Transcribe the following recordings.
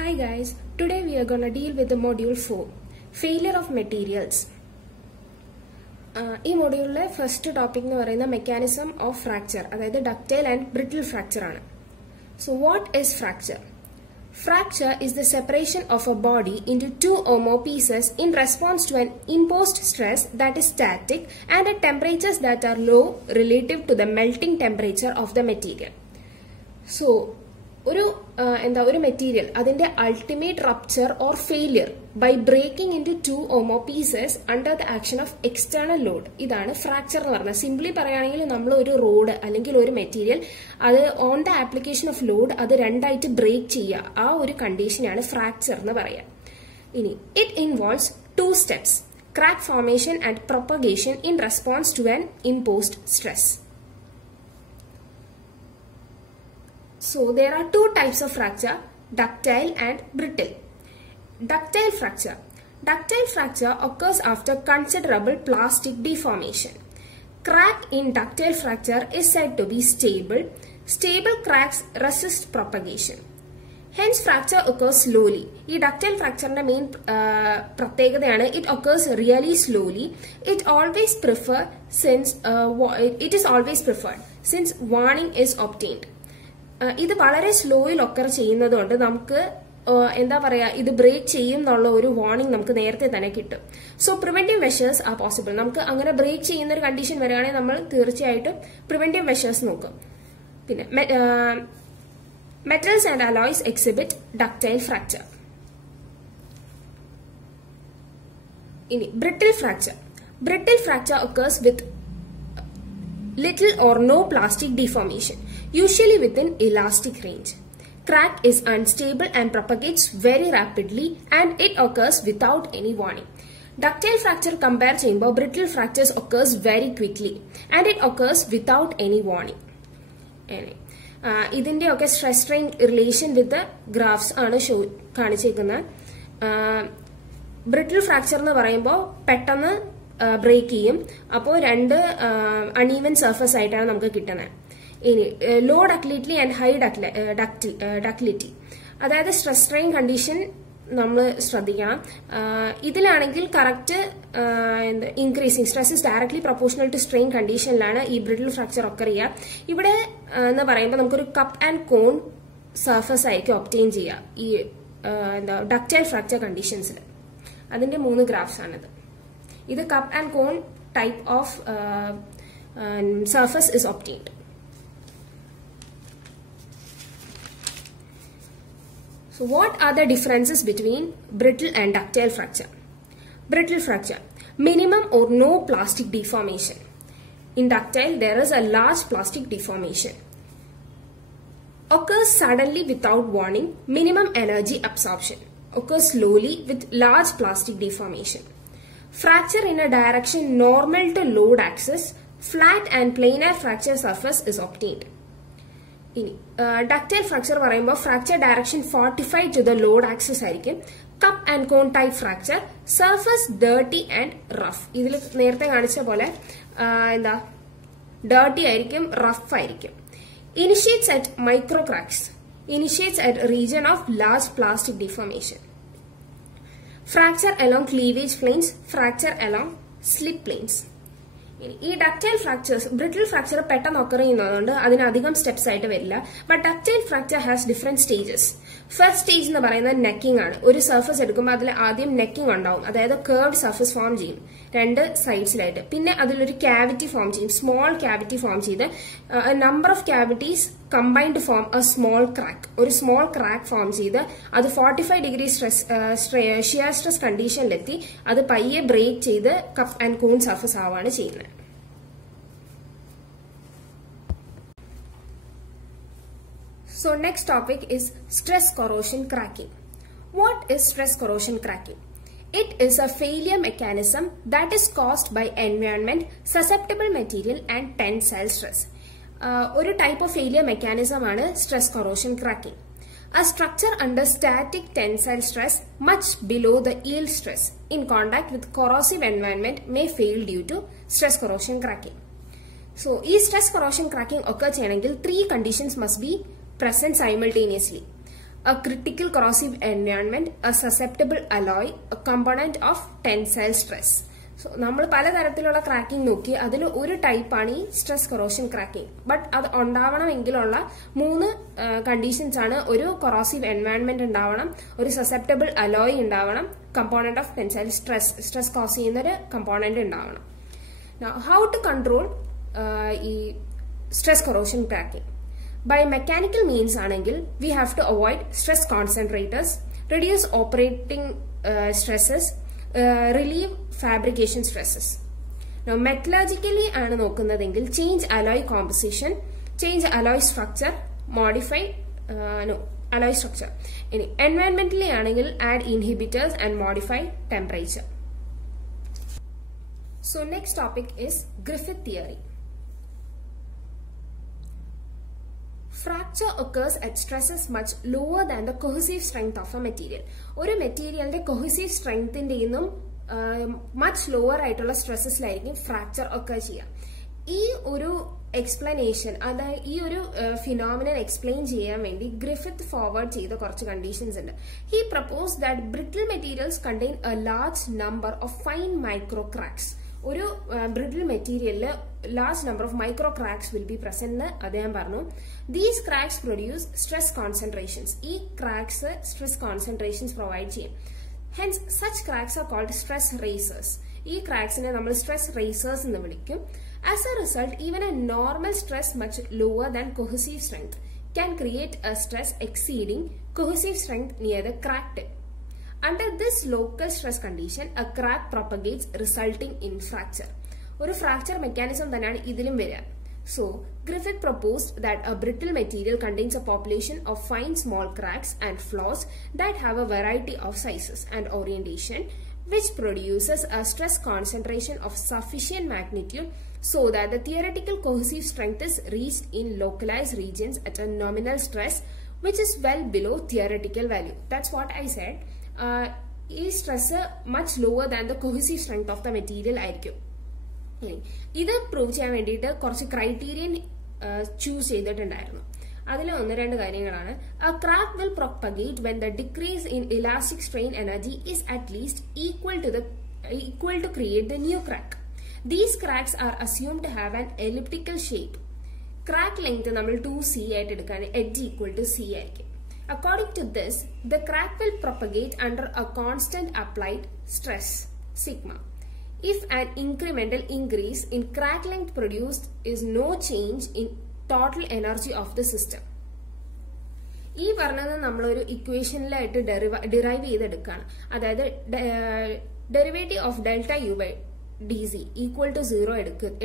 Hi guys, today we are going to deal with the module 4, Failure of Materials. This module first topic is the mechanism of fracture, that is ductile and brittle fracture. So what is fracture? Fracture is the separation of a body into two or more pieces in response to an imposed stress that is static and at temperatures that are low relative to the melting temperature of the material. So, ഒരു material അതിന്റെ ultimate rupture or failure by breaking into two or more pieces under the action of external load. ഇതാണ് fracture എന്ന് പറഞ്ഞാൽ. Simply പറയുകയാണെങ്കിൽ നമ്മൾ ഒരു road അല്ലെങ്കിൽ ഒരു മെറ്റീരിയൽ അത് on the application of load അത് രണ്ടായിട്ട് ബ്രേക്ക് ചെയ്യുക, ആ ഒരു കണ്ടീഷനാണ് ഫ്രാക്ചർ എന്ന് പറയുക. ഇനി it involves two steps: crack formation and propagation in response to an imposed stress. So there are two types of fracture, ductile and brittle. Ductile fracture. Ductile fracture occurs after considerable plastic deformation. Crack in ductile fracture is said to be stable. Stable cracks resist propagation. Hence fracture occurs slowly. This ductile fracture main it occurs really slowly. It always preferred since warning is obtained. ഇത് വളരെ സ്ലോയിൽ occur ചെയ്യുന്നതുകൊണ്ട് നമുക്ക് എന്താ പറയാ ഇത് break ചെയ്യും എന്നുള്ള ഒരു വാർണിംഗ് നമുക്ക് നേരത്തെ തന്നെ കിട്ടും. So preventive measures R possible. നമുക്ക് അങ്ങനെ ബ്രേക്ക് ചെയ്യുന്ന ഒരു കണ്ടീഷൻ വരികയാണെങ്കിൽ നമ്മൾ തീർച്ചയായിട്ടും പ്രിവെന്റീവ് മെഷേഴ്സ് നോക്കും. പിന്നെ metals and alloys exhibit ductile fracture. ഇനി brittle fracture. Brittle fracture occurs with little or no plastic deformation, usually within elastic range. Crack is unstable and propagates very rapidly and it occurs without any warning. Ductile fracture compare cheyumbol brittle fractures occurs very quickly and it occurs without any warning. Idinte okke stress strain relation with the graphs aanu show kaanichekkunna. Brittle fracture nu parayumbol pettannu break ചെയ്യും. അപ്പോൾ രണ്ട് uneven surface ആയിട്ടാണ് നമുക്ക് കിട്ടുന്നത്. ഇനി low ductility and high ductility, അതായത് stress strain condition നമ്മൾ ശ്രദ്ധിക്കണം. ഇതിലാണെങ്കിൽ correct increasing stress is directly proportional to strain കണ്ടീഷനിലാണ് ഈ ബ്രിട്ടിൽ ഫ്രാക്ചർ ഒക്കർ ചെയ്യുക. ഇവിടെ എന്ന് പറയുമ്പോൾ നമുക്കൊരു കപ്പ് ആൻഡ് കോൺ സർഫസ് ആയിരിക്കും ഒബ്റ്റെയിൻ ചെയ്യുക ഈ ഡക്റ്റൈൽ ഫ്രാക്ചർ കണ്ടീഷൻസിൽ. അതിന്റെ 3 ഗ്രാഫ്സ് ആണിത്. This cup and cone type of surface is obtained. So what are the differences between brittle and ductile fracture? Brittle fracture, minimum or no plastic deformation. In ductile, there is a large plastic deformation. Occurs suddenly without warning, minimum energy absorption. Occurs slowly with large plastic deformation. Fracture in a direction normal to load axis, flat and planar fracture surface is obtained. Ductile fracture പറയുമ്പോൾ fracture direction 45 to the load axis ആയിരിക്കും. Cup and cone type fracture, surface dirty and rough. ഇതിൽ നേരത്തെ കാണിച്ച പോലെ dirty ആയിരിക്കും, rough ആയിരിക്കും. Initiates at micro cracks. Initiates at region of large plastic deformation. Fracture along cleavage planes, fracture along slip planes. ഈ ductile fractures brittle fracture പെട്ടെന്ന് occur ചെയ്യുന്നതുകൊണ്ട് അതിനധികം steps ആയിട്ട് വരില്ല. But ductile fracture has different stages. First stage എന്ന് പറയുന്നത് necking ആണ്. ഒരു surface എടുക്കുമ്പോൾ അതിൽ ആദ്യം നെക്കിംഗ് ഉണ്ടാവും, അതായത് കേർവ്ഡ് സർഫസ് ഫോം ചെയ്യും രണ്ട് സൈഡ്സിലായിട്ട്. പിന്നെ അതിലൊരു ക്യാവിറ്റി ഫോം ചെയ്യും, സ്മോൾ ക്യാവിറ്റി ഫോം ചെയ്ത് number of cavities combined form A small crack. ഒരു സ്മോൾ ക്രാക്ക് ഫോം ചെയ്ത് അത് 45 ഡിഗ്രി ഷിയർ സ്ട്രെസ് കണ്ടീഷനിലെത്തി അത് പയ്യെ ബ്രേക്ക് ചെയ്ത് കപ്പ് ആൻഡ് കോൺ സർഫസ് ആവാണ് ചെയ്യുന്നത്. So next topic is stress corrosion cracking. What is stress corrosion cracking? It is a failure mechanism that is caused by environment, susceptible material and tensile stress. ഒരു type of failure mechanism ആണ് stress corrosion cracking. A structure under static tensile stress much below the yield stress in contact with corrosive environment may fail due to stress corrosion cracking. So, this stress corrosion cracking occur cheyanengil 3 conditions must be present simultaneously. a critical corrosive environment, a susceptible alloy, a component of tensile stress. So, നമ്മൾ പലതരത്തിലുള്ള cracking നോക്കി അതിൽ ഒരു ടൈപ്പാണ് ഈ stress corrosion cracking. But അത് ഉണ്ടാവണമെങ്കിലുള്ള 3 conditions ആണ്. ഒരു കൊറോസീവ് എൻവയൺമെന്റ് ഉണ്ടാവണം, ഒരു സസെപ്റ്റബിൾ അലോയ് ഉണ്ടാവണം, component of tensile stress cause ചെയ്യുന്ന ഒരു കമ്പോണന്റ് ഉണ്ടാവണം. ഹൗ ടു കൺട്രോൾ ഈ stress corrosion cracking? By mechanical means anengil, we have to avoid stress concentrators, reduce operating stresses, relieve fabrication stresses. Now metallurgically aanu nokkunnadengil change alloy composition, change alloy structure, modify alloy structure. Environmentally anengil add inhibitors and modify temperature. So next topic is Griffith Theory. Fracture occurs at stresses much lower than the cohesive strength of a material. ഒരു മെറ്റീരിയലിന്റെ cohesive strengthന്റെ നിന്നും much lower ആയിട്ടുള്ള സ്ട്രെസ്സസിലായിരിക്കും fracture ഒക്കെ ചെയ്യുക. ഈ ഒരു explanation, അതായത് ഈ ഒരു ഫിനോമിനൻ എക്സ്പ്ലെയിൻ ചെയ്യാൻ വേണ്ടി ഗ്രിഫിത്ത് ഫോർവേഡ് ചെയ്ത കുറച്ച് കണ്ടീഷൻസ് ഉണ്ട്. He propose that brittle materials contain A large number of fine micro cracks. ഒരു brittle മെറ്റീരിയലില് large number of micro cracks will be present എന്ന് അദ്ദേഹം പറഞ്ഞു. These cracks produce stress concentrations. ഈ cracks stress concentrations provide ചെയ്യും. Hence such cracks are called stress racers. ഈ cracksനെ നമ്മൾ stress racers എന്ന് വിളിക്കും. As a result, even a normal stress much lower than cohesive strength can create a stress exceeding cohesive strength near the crack tip. Under this local stress condition, a crack propagates resulting in fracture. ഒരു fracture mechanism തന്നെയാണ് ഇതിലും വരിക. So, Griffith proposed that a brittle material contains a population of fine small cracks and flaws that have a variety of sizes and orientation, which produces a stress concentration of sufficient magnitude so that the theoretical cohesive strength is reached in localized regions at a nominal stress which is well below theoretical value. That's what I said. ഈ stress much lower than the cohesive strength of the material ആയിരിക്കും. ഇത് prove ചെയ്യാൻ വേണ്ടിയിട്ട് കുറച്ച് criterion choose ചെയ്തിട്ടുണ്ടായിരുന്നു. അതിൽ 1-2 കാര്യങ്ങളാണ്. A crack will propagate when the decrease in elastic strain energy is at least equal to create the new crack. These cracks are assumed to have an elliptical shape. Crack length നമ്മൾ 2c ആയിട്ട് എടുക്കാൻ edge equal to c ആയിരിക്കും. According to this, the crack will propagate under a constant applied stress, sigma. If an incremental increase in crack length produced is no change in total energy of the system. ഈ പറഞ്ഞത് നമ്മളൊരു ഇക്വേഷനിലായിട്ട് derive ചെയ്തെടുക്കുകയാണ്. അതായത് derivative of delta u by dz equal to 0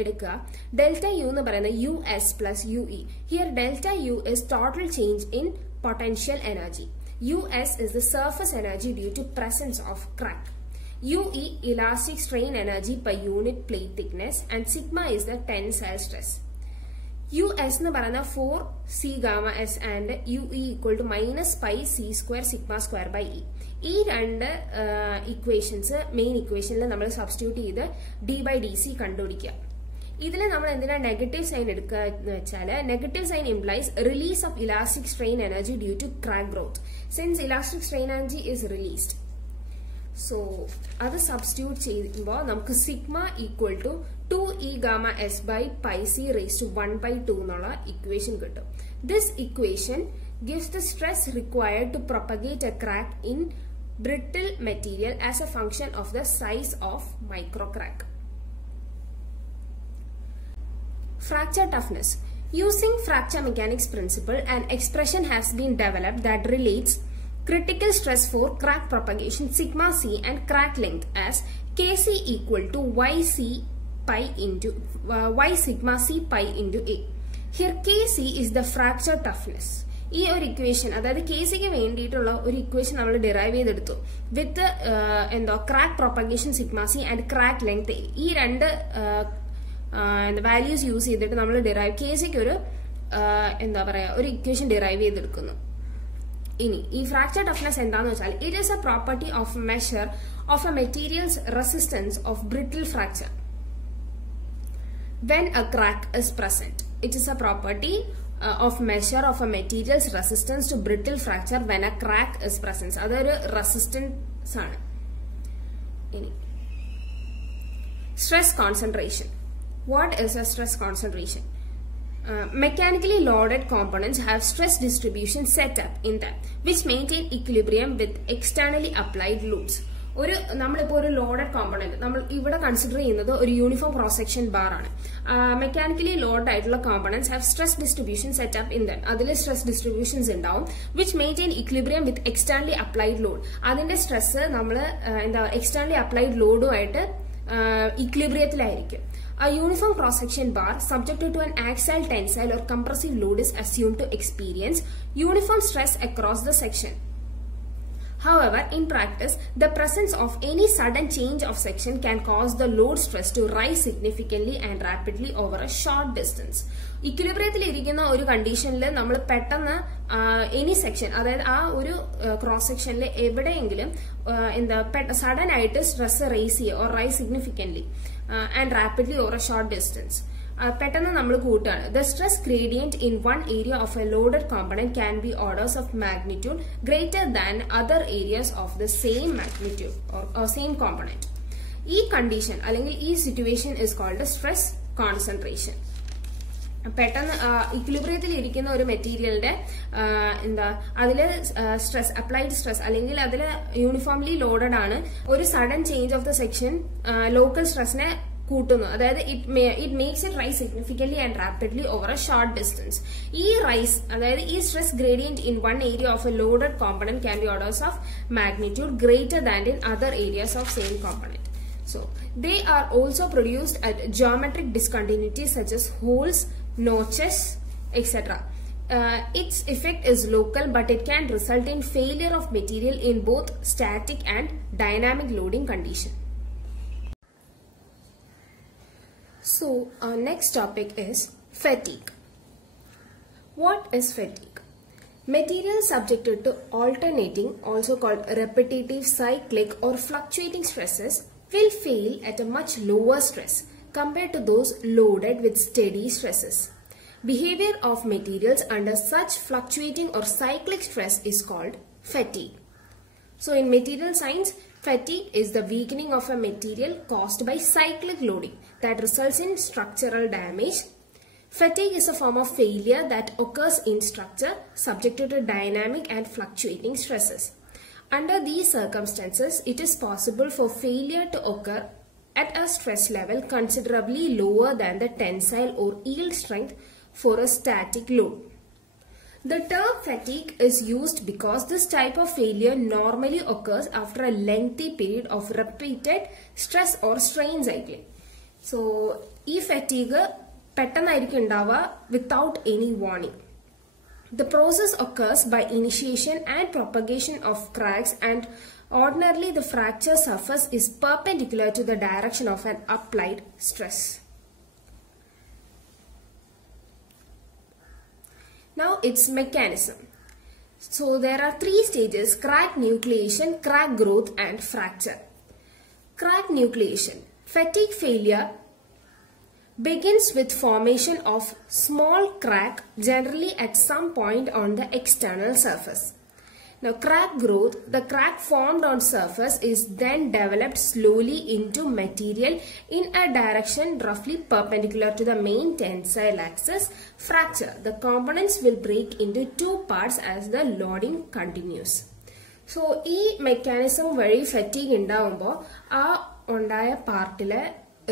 എടുക്കുക. Delta U എന്ന് പറയുന്നത് us plus ue. Here delta u is total change in potential energy. us is the surface energy due to presence of crack. UE elastic strain energy per unit plate thickness and sigma is the tensile stress. US എന്ന് പറയുന്നത് 4c gamma s and UE equal to minus pi c square sigma square by e. ഈ 2 equations main ഇക്വേഷനിൽ നമ്മൾ substitute ചെയ്ത് d by dc കണ്ടുപിടിക്കുക. ഇതിൽ നമ്മൾ എന്തിനാ നെഗറ്റീവ് സൈൻ എടുക്കുക എന്ന് വെച്ചാൽ negative sign implies release of elastic strain energy due to crack growth. Since elastic strain energy is released, so അത് സബ്സ്റ്റിറ്റ്യൂട്ട് ചെയ്യുമ്പോൾ നമുക്ക് sigma equal to 2e gamma s by pi c raised to 1/2 എന്നുള്ള equation കിട്ടും. This equation gives the stress required to propagate a crack in brittle material as a function of the size of microcrack. Fracture toughness. Using fracture mechanics principle, an expression has been developed that relates critical stress for crack propagation sigma c and crack length as Kc equal to yc pi into y sigma c pi into a. Here Kc is the fracture toughness. ഈ ഒരു equation, അതായത് കേസിക്ക് വേണ്ടിയിട്ടുള്ള ഒരു equation നമ്മൾ derive ചെയ്തെടുത്തു with crack propagation sigma C and crack length. ഈ 2 values use ചെയ്തിട്ട് നമ്മൾ കേസിക്ക് ഒരു ഒരു ഇക്വേഷൻ ഡിറൈവ് ചെയ്തെടുക്കുന്നു. ഇനി ഈ ഫ്രാക്ചർ ടഫ്നെസ് എന്താന്ന് വെച്ചാൽ it is A property of measure of A materials resistance of brittle fracture when a crack is present. It is a property of measure of a material's resistance to brittle fracture when a crack is present. That's resistance. Stress concentration. What is a stress concentration? Mechanically loaded components have stress distribution set up in them which maintain equilibrium with externally applied loads. നമ്മളിപ്പോൾ ഒരു loaded component നമ്മൾ ഇവിടെ consider ചെയ്യുന്നത് ഒരു uniform cross section bar ആണ്. Mechanically load ആയിട്ടുള്ള components have stress distribution set up in them. അതിൽ stress distributions ഉണ്ടാവും which maintain equilibrium with externally applied load. അതിന്റെ സ്ട്രെസ് നമ്മൾ എക്സ്റ്റേണലി അപ്ലൈഡ് ലോഡുമായിട്ട് ഇക്വിലിബ്രിയത്തിലായിരിക്കും. A uniform cross-section bar subjected to an axial, tensile or compressive load is assumed to experience uniform stress across the section. However, in practice, the presence of any sudden change of section can cause the load stress to rise significantly and rapidly over a short distance. Equilibrium irikkunna oru conditionil nammal pettanna any section adayathu aa oru cross sectionil evideyengilum sudden aayittu stress raise or rise significantly and rapidly over a short distance. The stress gradient in one area of a loaded component can be orders of magnitude greater than other areas of the same magnitude or same component. This condition, this situation is called a stress concentration. Equilibrium ഒരു മെറ്റീരിയലിന്റെ stress applied stress അല്ലെങ്കിൽ അതിൽ uniformly loaded ആണ്. ഒരു sudden change of the section local സ്ട്രെസ്സിനെ കൂട്ടുന്നു. അതായത് it makes it rise significantly and rapidly over a short distance. ഈ റൈസ് അതായത് ഈ stress gradient in one area of a loaded component can be orders of magnitude greater than in other areas of same component. So they are also produced at geometric discontinuities such as holes, notches, etc. Its effect is local, but it can result in failure of material in both static and dynamic loading condition. So our next topic is fatigue. What is fatigue? Material subjected to alternating, also called repetitive, cyclic or fluctuating stresses will fail at a much lower stress compared to those loaded with steady stresses. Behavior of materials under such fluctuating or cyclic stress is called fatigue. So in material science, fatigue is the weakening of a material caused by cyclic loading that results in structural damage. Fatigue is a form of failure that occurs in structure subjected to dynamic and fluctuating stresses. Under these circumstances, it is possible for failure to occur at a stress level considerably lower than the tensile or yield strength for a static load. The term fatigue is used because this type of failure normally occurs after a lengthy period of repeated stress or strain cycling. So, this fatigue without any warning. The process occurs by initiation and propagation of cracks, and ordinarily the fracture surface is perpendicular to the direction of an applied stress. Now its mechanism. So there are three stages: crack nucleation, crack growth and fracture. Crack nucleation. Fatigue failure begins with formation of small crack, generally at some point on the external surface. Now crack growth, the crack formed on surface is then developed slowly into material in a direction roughly perpendicular to the main tensile axis. Fracture, the components will break into two parts as the loading continues. So this mechanism very fatigue ഉണ്ടാവുമ്പോ ആ ഉണ്ടായ പാർട്ടിലെ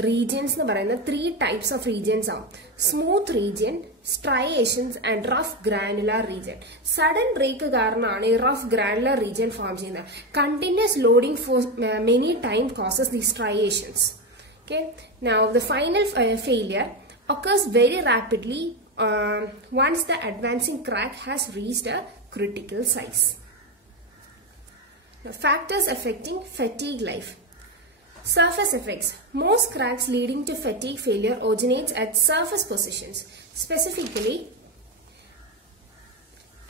regions എന്ന് പറയുന്ന three types of regions ആണ്. Smooth region, striations and rough granular region. Sudden break കാരണമാണ് ഈ rough granular region form ചെയ്യുന്നത്. Continuous loading for many time causes these striations. Okay. Now the final failure occurs very rapidly once the advancing crack has reached a critical size. Now, factors affecting fatigue life. Surface effects. Most cracks leading to fatigue failure originates at surface positions, specifically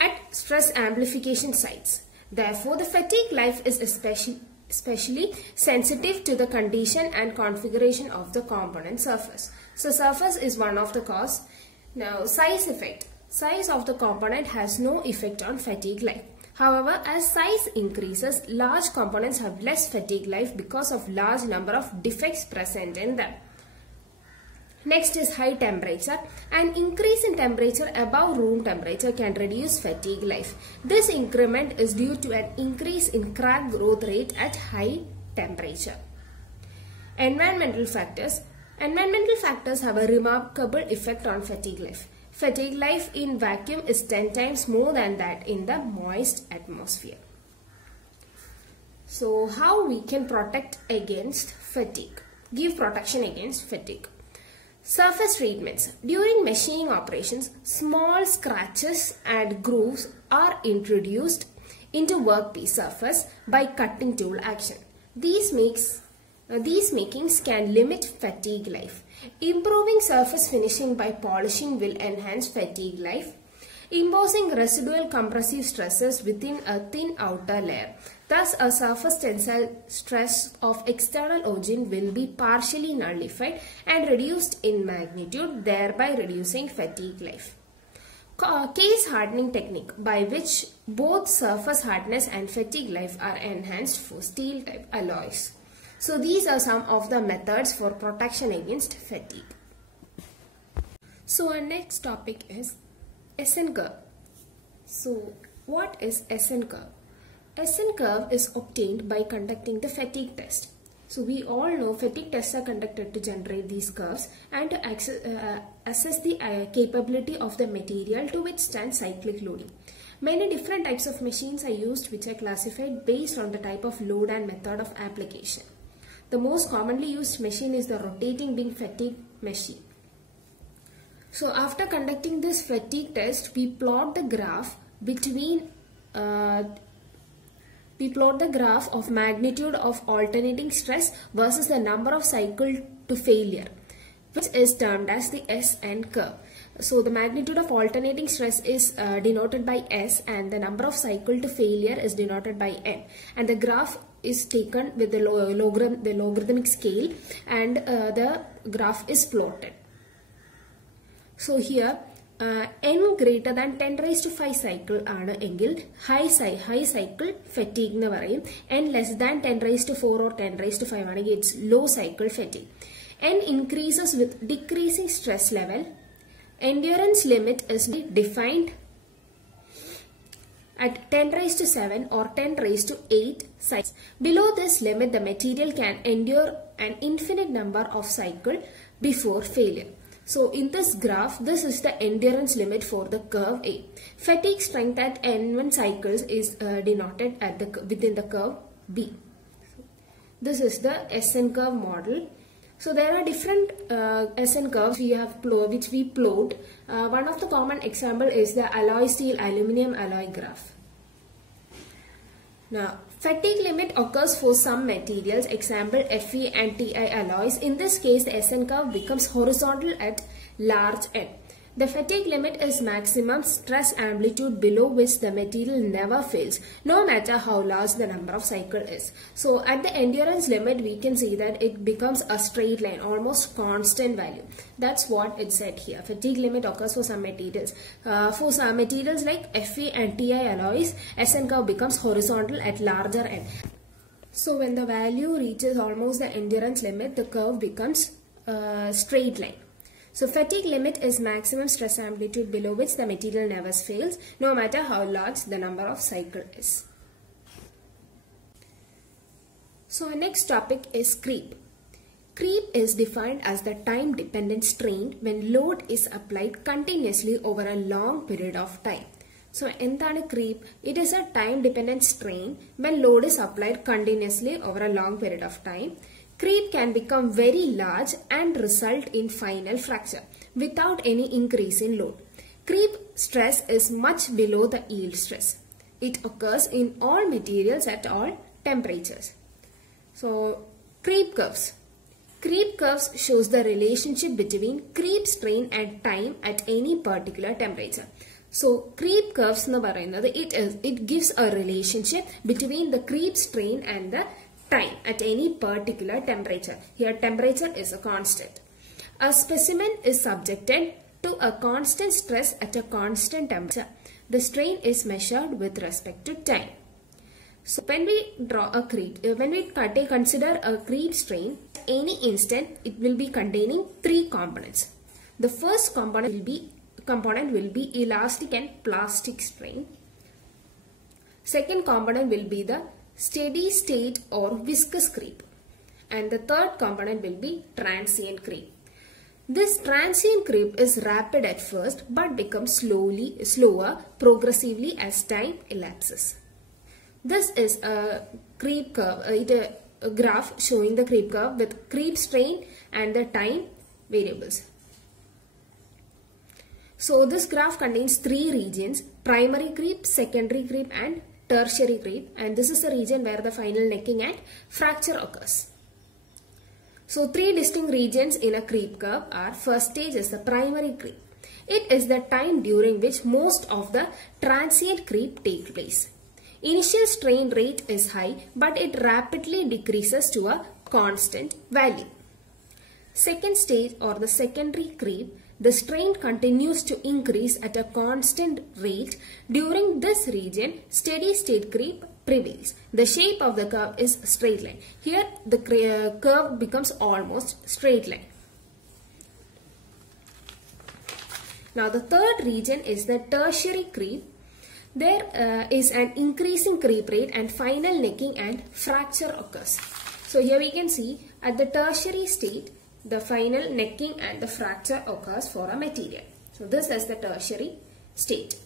at stress amplification sites. Therefore, the fatigue life is especially sensitive to the condition and configuration of the component surface. So, surface is one of the cause. Now, size effect. Size of the component has no effect on fatigue life. However, as size increases, large components have less fatigue life because of large number of defects present in them. Next is high temperature. An increase in temperature above room temperature can reduce fatigue life. This increment is due to an increase in crack growth rate at high temperature. Environmental factors. Environmental factors have a remarkable effect on fatigue life. Fatigue life in vacuum is 10 times more than that in the moist atmosphere. So how we can protect against fatigue? Give protection against fatigue. Surface treatments. During machining operations, small scratches and grooves are introduced into workpiece surface by cutting tool action. These makings can limit fatigue life. Improving surface finishing by polishing will enhance fatigue life. Imposing residual compressive stresses within a thin outer layer. Thus, a surface tensile stress of external origin will be partially nullified and reduced in magnitude, thereby reducing fatigue life. Case hardening technique, by which both surface hardness and fatigue life are enhanced for steel type alloys. So these are some of the methods for protection against fatigue. So our next topic is SN curve. So what is SN curve? SN curve is obtained by conducting the fatigue test. So we all know fatigue tests are conducted to generate these curves and to assess the capability of the material to withstand cyclic loading. Many different types of machines are used, which are classified based on the type of load and method of application. The most commonly used machine is the rotating beam fatigue machine. So after conducting this fatigue test, we plot the graph of magnitude of alternating stress versus the number of cycle to failure, which is termed as the SN curve. So the magnitude of alternating stress is denoted by S and the number of cycle to failure is denoted by N. And the graph is taken with the logarithmic scale and the graph is plotted. So here n greater than 10 raised to 5 cycle ആണ് എങ്കിൽ high cycle fatigue എന്ന് പറയും. n less than 10 raised to 4 or 10 raised to 5 ആണെങ്കിൽ it's low cycle fatigue. n increases with decreasing stress level. Endurance limit is defined at 10 raised to 7 or 10 raised to 8 cycles. Below this limit, the material can endure an infinite number of cycles before failure. So in this graph, this is the endurance limit for the curve A. Fatigue strength at N1 cycles is denoted at within the curve B. This is the SN curve model. So there are different SN curves which we plot. One of the common example is the alloy steel aluminum alloy graph. Now, fatigue limit occurs for some materials, example Fe and Ti alloys. In this case, the SN curve becomes horizontal at large N. The fatigue limit is maximum stress amplitude below which the material never fails, no matter how large the number of cycles is. So at the endurance limit, we can see that it becomes a straight line, almost constant value. That's what it said here. Fatigue limit occurs for some materials. For some materials like Fe and Ti alloys, SN curve becomes horizontal at larger N. So when the value reaches almost the endurance limit, the curve becomes straight line. So fatigue limit is maximum stress amplitude below which the material never fails, no matter how large the number of cycle is. So our next topic is creep. Creep is defined as the time dependent strain when load is applied continuously over a long period of time. So എന്താണ് creep? It is a time dependent strain when load is applied continuously over a long period of time. Creep can become very large and result in final fracture without any increase in load. Creep stress is much below the yield stress. It occurs in all materials at all temperatures. So creep curves. Creep curves shows the relationship between creep strain and time at any particular temperature. So creep curves it gives a relationship between the creep strain and the time at any particular temperature. Here temperature is a constant. A specimen is subjected to a constant stress at a constant temperature. The strain is measured with respect to time. So when we draw a creep, consider a creep strain, any instant it will be containing three components. The first component will be elastic and plastic strain. Second component will be the steady state or viscous creep. And the third component will be transient creep. This transient creep is rapid at first but becomes slower progressively as time elapses. This is a creep curve, a graph showing the creep curve with creep strain and the time variables. So this graph contains three regions: primary creep, secondary creep and tertiary creep, and this is the region where the final necking and fracture occurs. So three distinct regions in a creep curve are: first stage is the primary creep. It is the time during which most of the transient creep takes place. Initial strain rate is high but it rapidly decreases to a constant value. Second stage or the secondary creep, the strain continues to increase at a constant rate. During this region, steady state creep prevails. The shape of the curve is straight line. Here the curve becomes almost straight line. Now the third region is the tertiary creep. There is an increasing creep rate and final necking and fracture occurs. So here we can see at the tertiary state, the final necking and the fracture occurs for a material. So this is the tertiary state.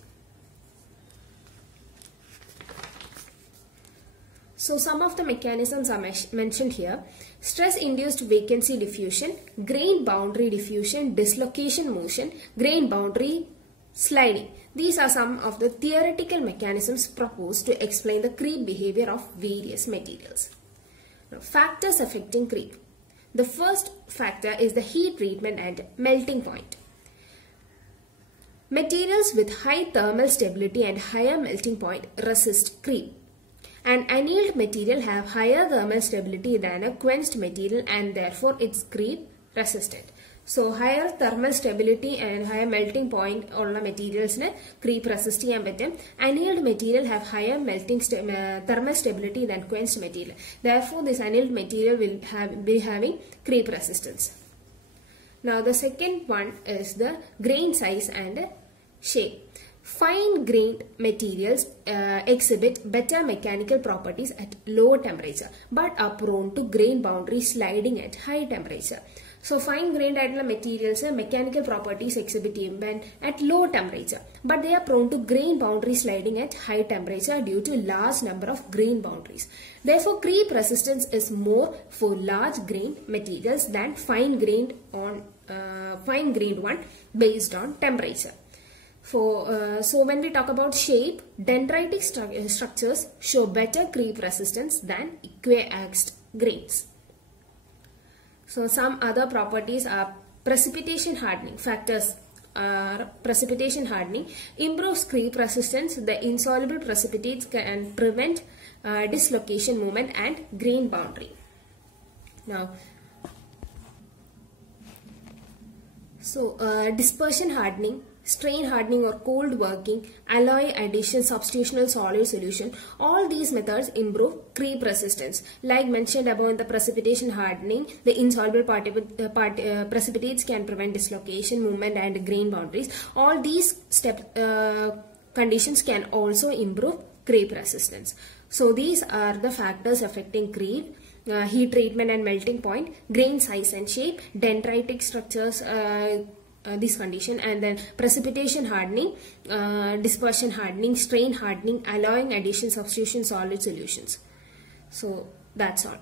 So some of the mechanisms are mentioned here: stress-induced vacancy diffusion, grain boundary diffusion, dislocation motion, grain boundary sliding. These are some of the theoretical mechanisms proposed to explain the creep behavior of various materials. Now, factors affecting creep. The first factor is the heat treatment and melting point. Materials with high thermal stability and higher melting point resist creep. An annealed material have higher thermal stability than a quenched material and therefore its creep resistant. So higher thermal stability and higher melting point ulla materials ne creep resist cheyan pattum. Annealed material have higher thermal stability than quenched material. Therefore this annealed material will be having creep resistance. Now the second one is the grain size and shape. Fine grained materials exhibit better mechanical properties at low temperature but are prone to grain boundary sliding at high temperature. So fine grained materials mechanical properties exhibit even at low temperature but they are prone to grain boundary sliding at high temperature due to large number of grain boundaries. Therefore creep resistance is more for large grain materials than fine grained one based on temperature. So when we talk about shape, dendritic structures show better creep resistance than equiaxed grains. So some other properties are precipitation hardening. Factors are precipitation hardening improves creep resistance. The insoluble precipitates can prevent dislocation movement and grain boundary. Now, dispersion hardening, strain hardening or cold working, alloy addition, substitutional solid solution, all these methods improve creep resistance. Like mentioned above in the precipitation hardening, the insoluble precipitates can prevent dislocation, movement and grain boundaries. All these conditions can also improve creep resistance. So these are the factors affecting creep. Heat treatment and melting point, grain size and shape, dendritic structures, this condition, and then precipitation hardening, dispersion hardening, strain hardening, alloying addition, substitution, solid solutions. So that's all.